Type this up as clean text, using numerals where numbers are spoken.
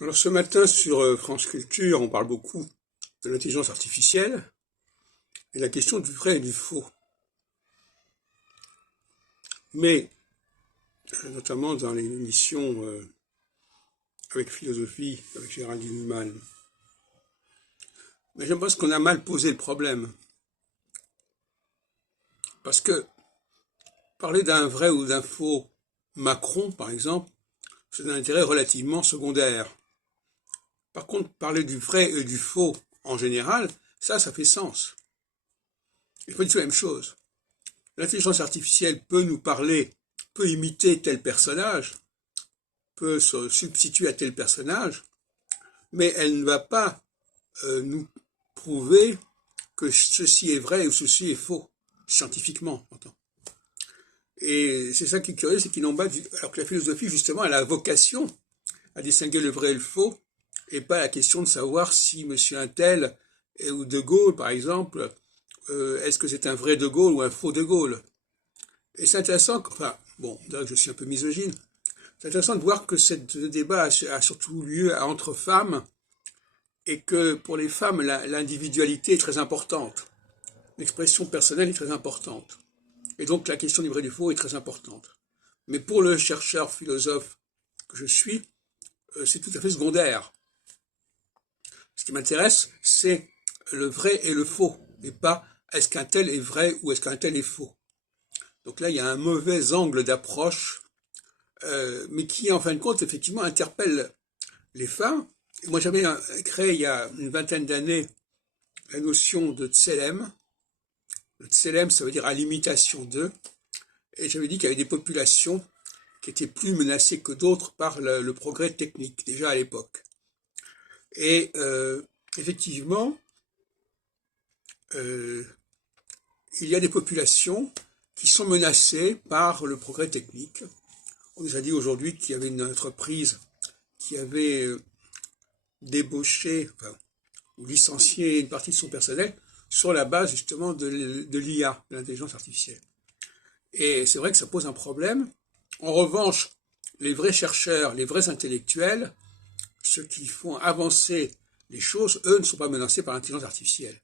Alors ce matin sur France Culture, on parle beaucoup de l'intelligence artificielle et la question du vrai et du faux. Mais, notamment dans les émissions avec philosophie, avec Géraldine Humann, mais je pense qu'on a mal posé le problème. Parce que parler d'un vrai ou d'un faux Macron, par exemple, c'est d'un intérêt relativement secondaire. Par contre, parler du vrai et du faux en général, ça fait sens. Il faut dire la même chose. L'intelligence artificielle peut nous parler, peut imiter tel personnage, peut se substituer à tel personnage, mais elle ne va pas nous prouver que ceci est vrai ou ceci est faux, scientifiquement, j'entends. Et c'est ça qui est curieux, c'est qu'ils n'ont pas, alors que la philosophie, justement, elle a vocation à distinguer le vrai et le faux, et pas la question de savoir si monsieur Untel ou De Gaulle, par exemple, est-ce que c'est un vrai De Gaulle ou un faux De Gaulle. Et c'est intéressant, enfin, bon, je suis un peu misogyne, c'est intéressant de voir que ce débat a surtout lieu entre femmes et que pour les femmes, l'individualité est très importante. L'expression personnelle est très importante. Et donc la question du vrai et du faux est très importante. Mais pour le chercheur philosophe que je suis, c'est tout à fait secondaire. Ce qui m'intéresse, c'est le vrai et le faux, et pas est-ce qu'un tel est vrai ou est-ce qu'un tel est faux. Donc là, il y a un mauvais angle d'approche, mais qui, en fin de compte, effectivement, interpelle les femmes. Moi, j'avais créé il y a une vingtaine d'années la notion de Tselem. Le Tselem, ça veut dire à l'imitation d'eux. Et j'avais dit qu'il y avait des populations qui étaient plus menacées que d'autres par le progrès technique, déjà à l'époque. Et effectivement, il y a des populations qui sont menacées par le progrès technique. On nous a dit aujourd'hui qu'il y avait une entreprise qui avait débauché, enfin, ou licencié une partie de son personnel sur la base justement de l'IA, de l'intelligence artificielle. Et c'est vrai que ça pose un problème. En revanche, les vrais chercheurs, les vrais intellectuels, ceux qui font avancer les choses, eux ne sont pas menacés par l'intelligence artificielle.